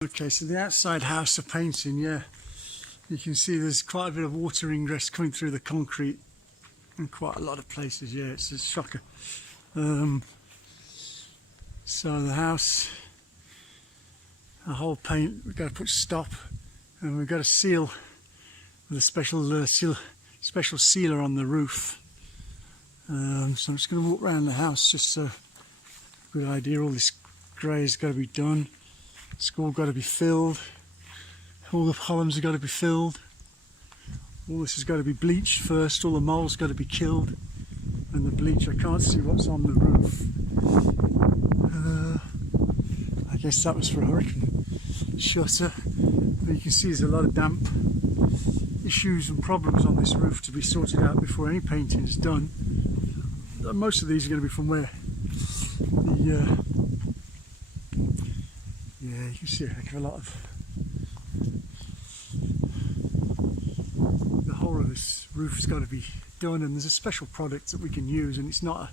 Okay, so the outside house of painting, yeah, you can see there's quite a bit of water ingress coming through the concrete in quite a lot of places. Yeah, it's a shocker. So the house, the whole paint, we've got to put stop, and we've got to seal with a special sealer on the roof. So I'm just going to walk around the house just so good idea. All this grey has got to be done. It's all got to be filled. All the columns have got to be filled. All this has got to be bleached first. All the mold's got to be killed. And the bleach, I can't see what's on the roof. I guess that was for a hurricane shutter. But you can see there's a lot of damp issues and problems on this roof to be sorted out before any painting is done. Most of these are going to be from where the yeah, you can see a heck of a lot of the whole of this roof has got to be done, and there's a special product that we can use, and it's not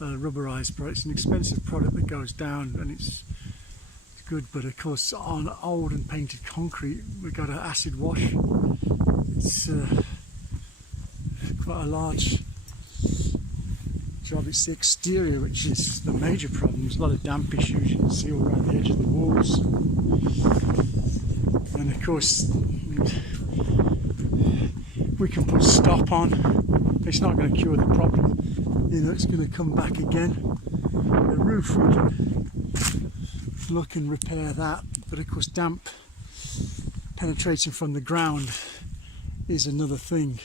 a rubberized product, it's an expensive product that goes down, and it's good, but of course on old and painted concrete we've got an acid wash. It's quite a large job. It's the exterior which is the major problem. There's a lot of damp issues you can see all around the edge of the walls, and of course we can put stop on. It's not going to cure the problem, you know, it's going to come back again. The roof, we can look and repair that, but of course damp penetrating from the ground is another thing.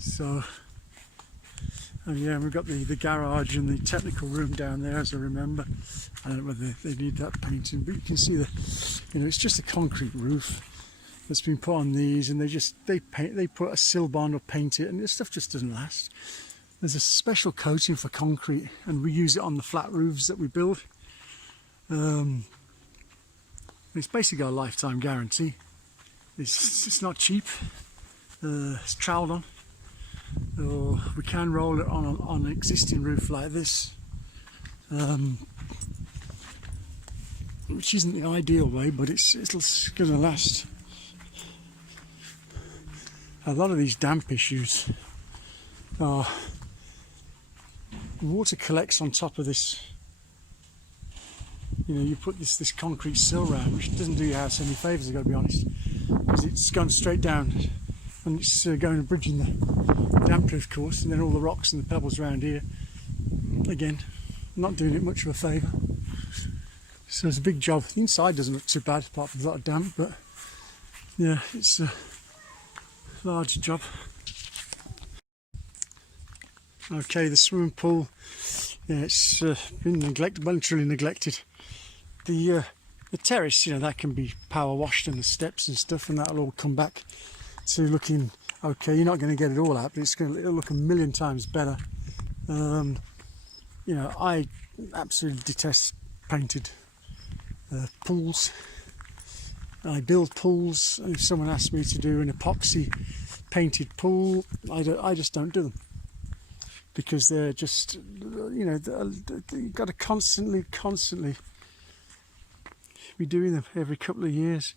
So and yeah, we've got the garage and the technical room down there, as I remember. I don't know whether they need that painting, but you can see you know, it's just a concrete roof that's been put on these, and they put a sill bond or paint it, and this stuff just doesn't last. There's a special coating for concrete, and we use it on the flat roofs that we build. It's basically got a lifetime guarantee. It's not cheap. It's troweled on. Or we can roll it on an existing roof like this, which isn't the ideal way, but it's going to last. A lot of these damp issues are water collects on top of this. You know, you put this concrete sill round, which doesn't do your house any favours, I've got to be honest, because it's gone straight down and it's going and bridging the damp proof course, and then all the rocks and the pebbles around here, again, not doing it much of a favour. So it's a big job. The inside doesn't look too bad apart from a lot of damp, but yeah, it's a large job. Okay, the swimming pool, yeah, it's been neglected, well and truly neglected. The terrace, you know, that can be power washed, and the steps and stuff, and that'll all come back to looking okay. You're not going to get it all out, but it'll look a million times better. You know, I absolutely detest painted pools. I build pools. If someone asks me to do an epoxy painted pool, I just don't do them, because they're just, you know, you've got to constantly be doing them every couple of years.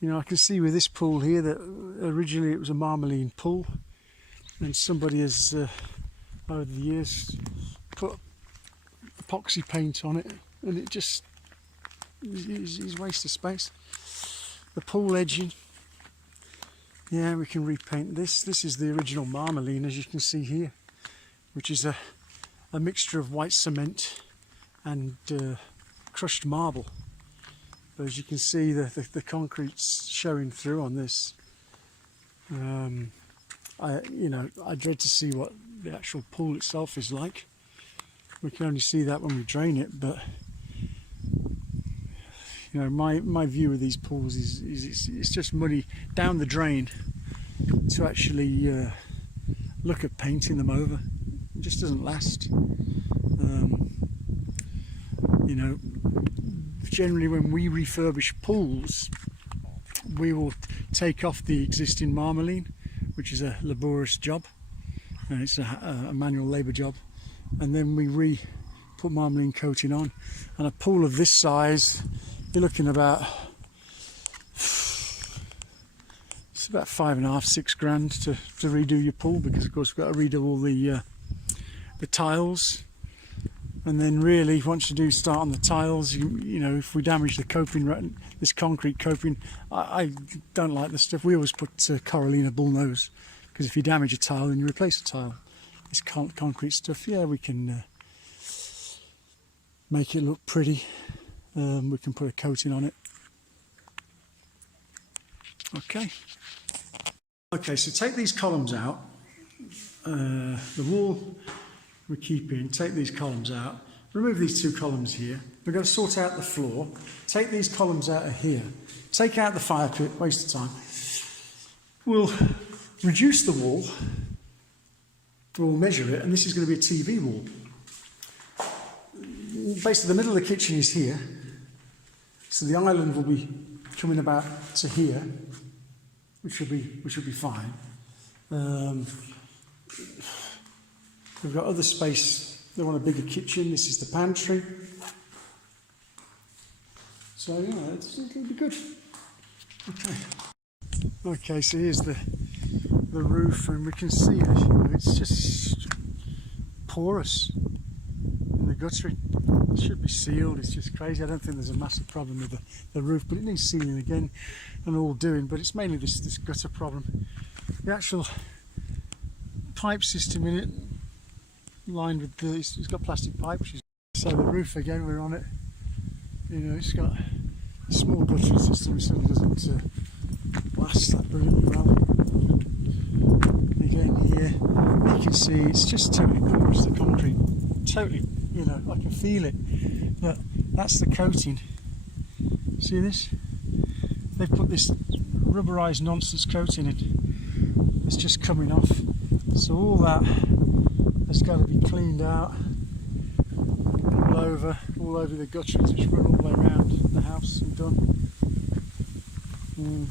You know, I can see with this pool here that originally it was a marmalene pool, and somebody has over the years put epoxy paint on it, and it just is a waste of space. The pool edging, yeah, we can repaint this. This is the original marmalene, as you can see here, which is a mixture of white cement and crushed marble. But as you can see, the concrete's showing through on this. I dread to see what the actual pool itself is like. We can only see that when we drain it, but you know, my view of these pools is it's just money down the drain to actually look at painting them over. It just doesn't last. You know, generally when we refurbish pools, we will take off the existing marmalene, which is a laborious job, and it's a manual labour job, and then we put marmalene coating on. And a pool of this size, you're looking about, it's about £5.5 to £6 grand to redo your pool, because of course we've got to redo all the tiles. And then really, once you do start on the tiles, you know, if we damage the coping, this concrete coping, I don't like this stuff. We always put Corallina bullnose, because if you damage a tile and you replace a tile, this concrete stuff, yeah, we can make it look pretty. We can put a coating on it. Okay, so take these columns out. The wall we keep in, take these columns out, remove these two columns here. We're going to sort out the floor, take these columns out of here, take out the fire pit, waste of time. We'll reduce the wall, we'll measure it, and this is going to be a TV wall. Basically the middle of the kitchen is here, so the island will be coming about to here, which will be fine. We've got other space. They want a bigger kitchen. This is the pantry. So yeah, it'll be good. Okay, so here's the roof, and we can see it. You know, it's just porous in the guttering. It should be sealed. It's just crazy. I don't think there's a massive problem with the roof, but it needs sealing again and all doing. But it's mainly this gutter problem. The actual pipe system in it, lined with it's got plastic pipes. So the roof again, we're on it. You know, it's got a small guttering system, which certainly doesn't last that brilliantly well. Again here, you can see it's just totally porous, the concrete. Totally, you know, I can feel it. But that's the coating. See this? They've put this rubberized nonsense coating in. It's just coming off. So all that has got to be cleaned out all over the gutterings, which run all the way around the house and done. You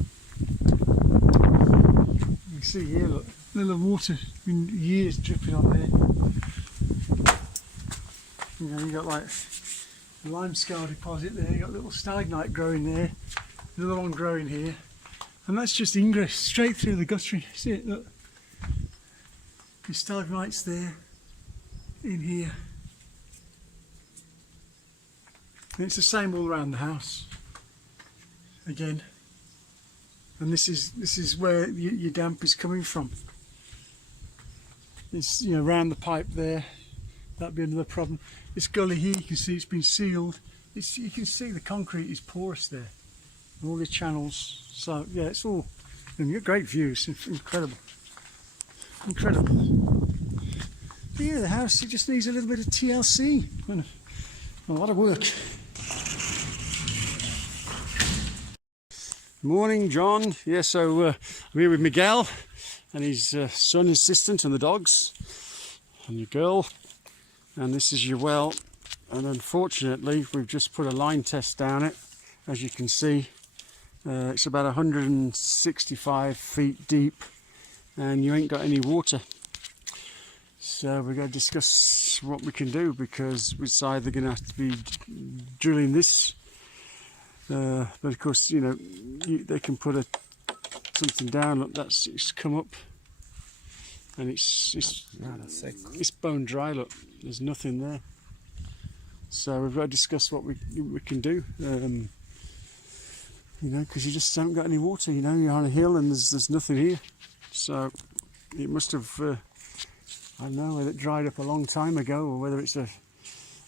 can see here, look, little water, been years dripping on there. You know, you got like a limescale deposit there, you got a little stalagnite growing there, another one growing here, and that's just ingress straight through the guttering. See it? Look, the stalagmites there, in here. And it's the same all around the house. Again, and this is where your damp is coming from. It's, you know, round the pipe there. That'd be another problem. This gully here, you can see it's been sealed. You can see the concrete is porous there. All the channels. So yeah, it's all. And you've got great views. Incredible. But yeah, the house, it just needs a little bit of TLC and a lot of work. Morning, John. Yeah, so we're here with Miguel and his son, his assistant, and the dogs, and your girl. And this is your well. And unfortunately, we've just put a line test down it. As you can see, it's about 165 feet deep, and you ain't got any water. So we're going to discuss what we can do, because we're either going to have to be drilling this, but of course, you know, they can put something down. Look, it's come up, and it's bone dry. Look, there's nothing there. So we've got to discuss what we can do. You know, because you just haven't got any water. You know, you're on a hill and there's nothing here. So it must have, I don't know whether it dried up a long time ago or whether it's a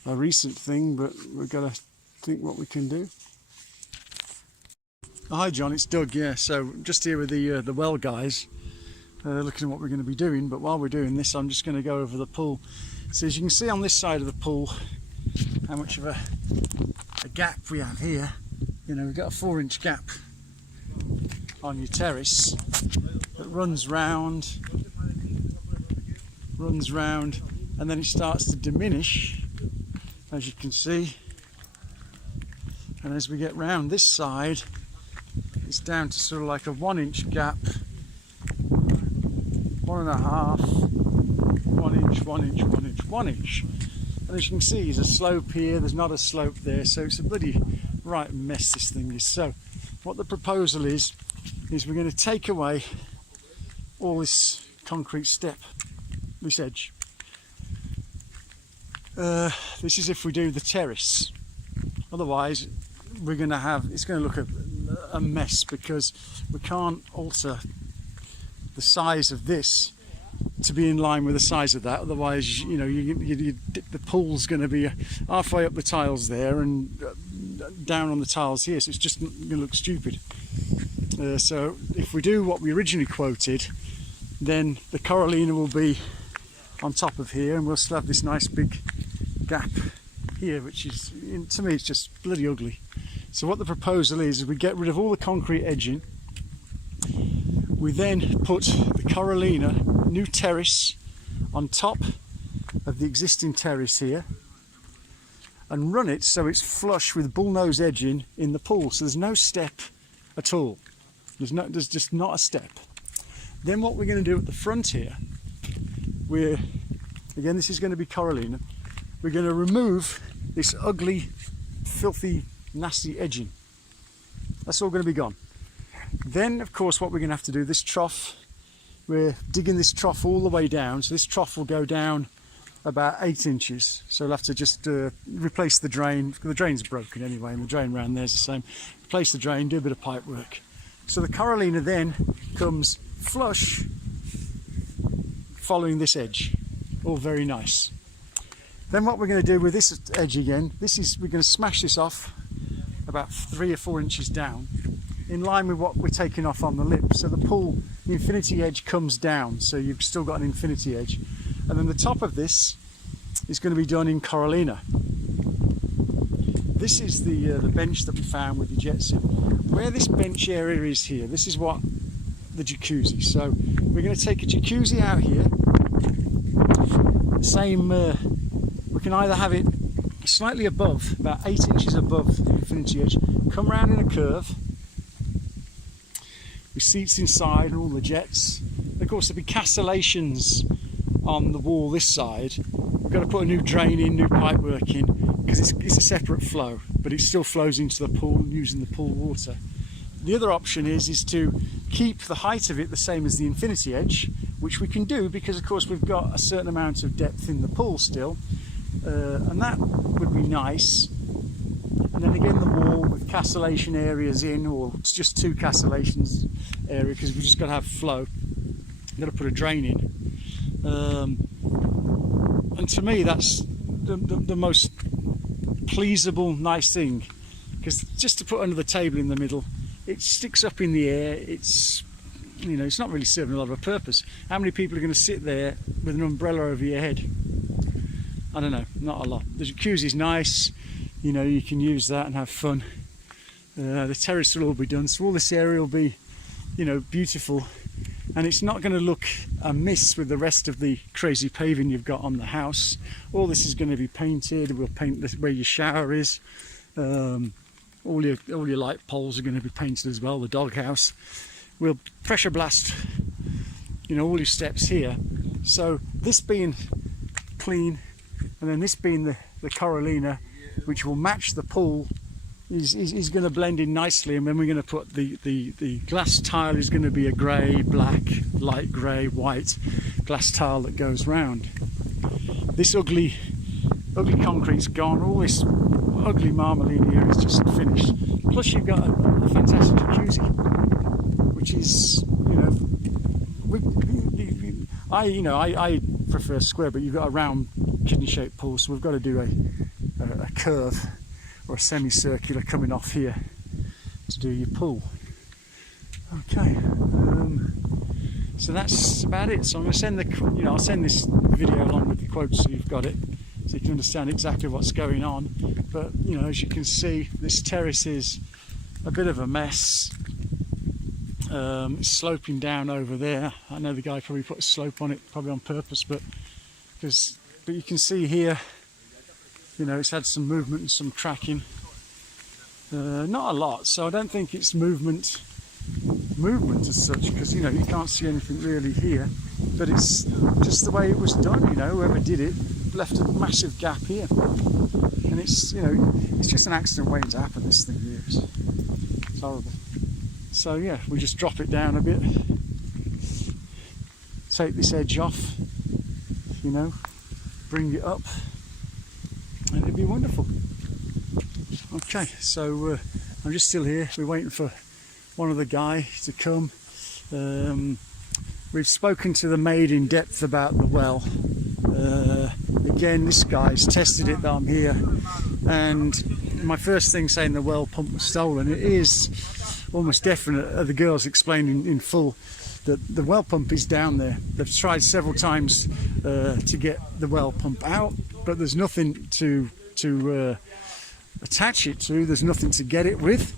recent thing, but we've got to think what we can do. Oh, hi John, it's Doug. Yeah, so just here with the well guys, looking at what we're going to be doing. But while we're doing this, I'm just going to go over the pool. So as you can see on this side of the pool, how much of a gap we have here. You know, we've got a 4-inch gap on your terrace that runs round, and then it starts to diminish, as you can see. And as we get round this side, it's down to sort of like a 1-inch gap, 1.5, 1 inch, 1 inch, 1 inch, 1 inch. And as you can see, there's a slope here, there's not a slope there, so it's a bloody right mess this thing is. So what the proposal is we're going to take away all this concrete step, this edge. This is if we do the terrace. Otherwise we're going to have, it's going to look a mess, because we can't alter the size of this to be in line with the size of that. Otherwise, you know, the pool's going to be halfway up the tiles there and down on the tiles here, so it's just going to look stupid. So if we do what we originally quoted, then the corallina will be on top of here, and we'll still have this nice big gap here, which is, to me, it's just bloody ugly. So what the proposal is we get rid of all the concrete edging. We then put the corallina, new terrace, on top of the existing terrace here, and run it so it's flush with bullnose edging in the pool. So there's no step at all. There's just not a step. Then what we're going to do at the front here, again, this is going to be corallina. We're going to remove this ugly, filthy, nasty edging. That's all going to be gone. Then, of course, what we're going to have to do, this trough, we're digging this trough all the way down. So this trough will go down about 8 inches. So we'll have to just replace the drain. The drain's broken anyway, and the drain around there's the same. Replace the drain, do a bit of pipe work. So the corallina then comes flush following this edge. All very nice. Then what we're going to do with this edge again, we're going to smash this off about 3 or 4 inches down, in line with what we're taking off on the lip. So the pool, the infinity edge comes down, so you've still got an infinity edge. And then the top of this is going to be done in corallina. This is the bench that we found with the jets in. Where this bench area is here, this is what the jacuzzi. So we're going to take a jacuzzi out here. The same, we can either have it slightly above, about 8 inches above the infinity edge, come round in a curve, with seats inside and all the jets. Of course, there'll be castellations on the wall this side. We've got to put a new drain in, new pipe work in, because it's a separate flow, but it still flows into the pool using the pool water. The other option is to keep the height of it the same as the infinity edge, which we can do because, of course, we've got a certain amount of depth in the pool still, and that would be nice. And then again, the wall with castellation areas in, or it's just 2 castellations area, because we've just got to have flow. We've got to put a drain in. And to me, that's the most pleasable, nice thing, because just to put another table in the middle, it sticks up in the air. It's, you know, it's not really serving a lot of a purpose. How many people are going to sit there with an umbrella over your head? I don't know, not a lot. The jacuzzi's nice, you know, you can use that and have fun. The terrace will all be done, so all this area will be, you know, beautiful, and it's not going to look amiss with the rest of the crazy paving you've got on the house. All this is going to be painted. We'll paint this where your shower is. All your light poles are going to be painted as well. The doghouse. We'll pressure blast, you know, all your steps here. So this being clean, and then this being the corallina, which will match the pool, is going to blend in nicely. And then we're going to put the glass tile is going to be a grey, black, light grey, white glass tile that goes round. This ugly concrete's gone. All this ugly marmalini here is just finished. Plus you've got a fantastic jacuzzi, which is, you know, I prefer square, but you've got a round kidney-shaped pool, so we've got to do a curve or a semicircular coming off here to do your pool. Okay, so that's about it. So I'm going to send I'll send this video along with the quotes so you've got it, so you can understand exactly what's going on. But, you know, as you can see, this terrace is a bit of a mess. It's sloping down over there. I know the guy probably put a slope on it, probably on purpose, but you can see here, you know, it's had some movement and some cracking. Not a lot, so I don't think it's movement as such, because, you know, you can't see anything really here, but it's just the way it was done. You know, whoever did it left a massive gap here, and it's, you know, it's just an accident waiting to happen. This thing here is, it's horrible. So yeah, we just drop it down a bit, take this edge off, you know, bring it up, and it'd be wonderful. Okay, so I'm just still here. We're waiting for one of the guy to come. We've spoken to the maid in depth about the well. Again, this guy's tested it that I'm here, and my first thing saying the well pump was stolen, it is almost definite. The girls explained in full that the well pump is down there. They've tried several times to get the well pump out, but there's nothing to attach it to. There's nothing to get it with,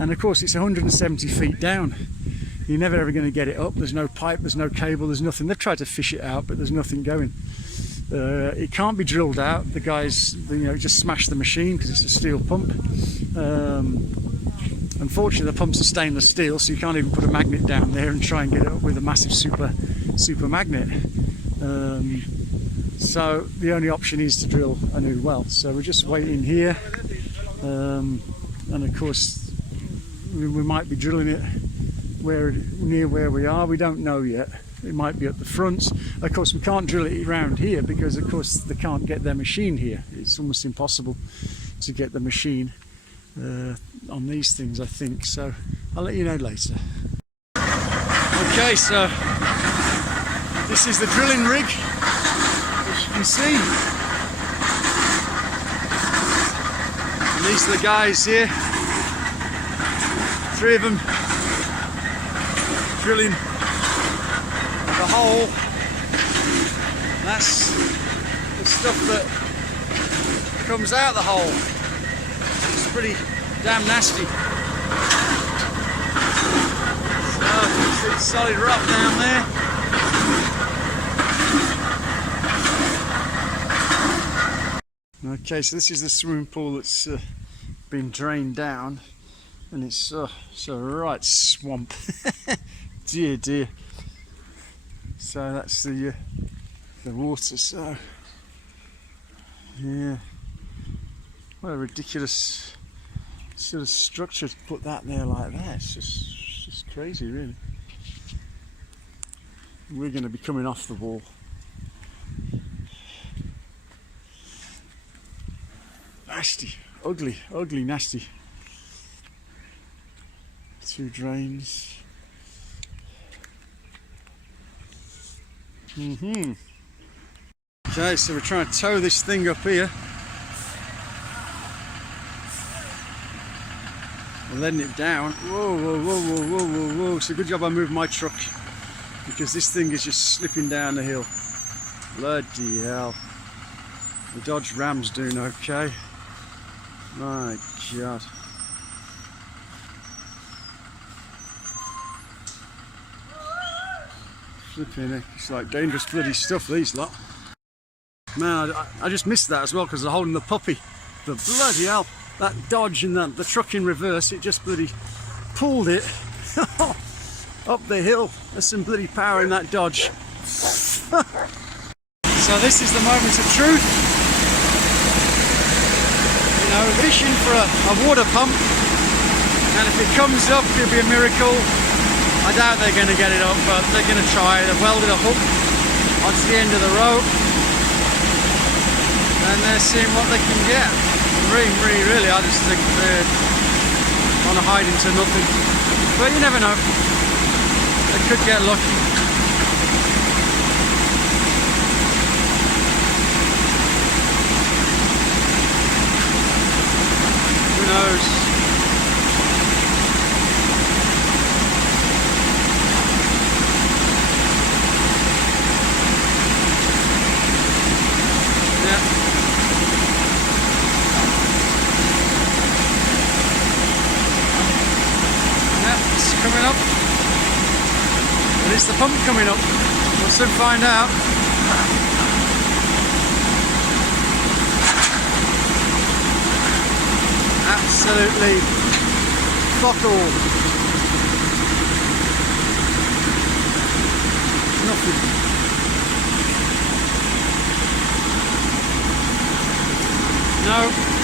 and of course it's 170 feet down. You're never ever going to get it up. There's no pipe, there's no cable, there's nothing. They've tried to fish it out, but there's nothing going. It can't be drilled out. The guys, you know, just smashed the machine because it's a steel pump. Unfortunately, the pumps are stainless steel, so you can't even put a magnet down there and try and get it up with a massive super magnet. So the only option is to drill a new well. So we're just waiting here, and of course we might be drilling it near where we are. We don't know yet. It might be at the front. Of course, we can't drill it around here because, of course, they can't get their machine here. It's almost impossible to get the machine on these things, I think. So I'll let you know later. Okay, so this is the drilling rig, as you can see. And these are the guys here. 3 of them drilling the hole. That's the stuff that comes out the hole. It's pretty damn nasty. So it's solid rock down there. Okay, so this is the swimming pool that's been drained down, and it's a right swamp. Dear, dear. So that's the water. So yeah, what a ridiculous sort of structure to put that there like that. It's just crazy, really. We're going to be coming off the wall. Nasty, ugly, nasty. 2 drains. Okay, so we're trying to tow this thing up here. We're letting it down. Whoa, whoa, whoa, whoa, whoa, whoa, whoa. It's a good job I moved my truck, because this thing is just slipping down the hill. Bloody hell. The Dodge Ram's doing okay. My God. Flipping heck, it's like dangerous bloody stuff, these lot. Man, I just missed that as well because they're holding the puppy. But bloody hell, that Dodge and the truck in reverse, it just bloody pulled it up the hill. There's some bloody power in that Dodge. So this is the moment of truth. You know, fishing for a water pump, and if it comes up, it'll be a miracle. I doubt they're going to get it up, but they're going to try. They've welded a hook onto the end of the rope, and they're seeing what they can get. Really, I just think they're on a hide into nothing. But you never know. They could get lucky. Who knows? Coming up. But it's the pump coming up. We'll soon find out. Absolutely fuck all. Nothing. No.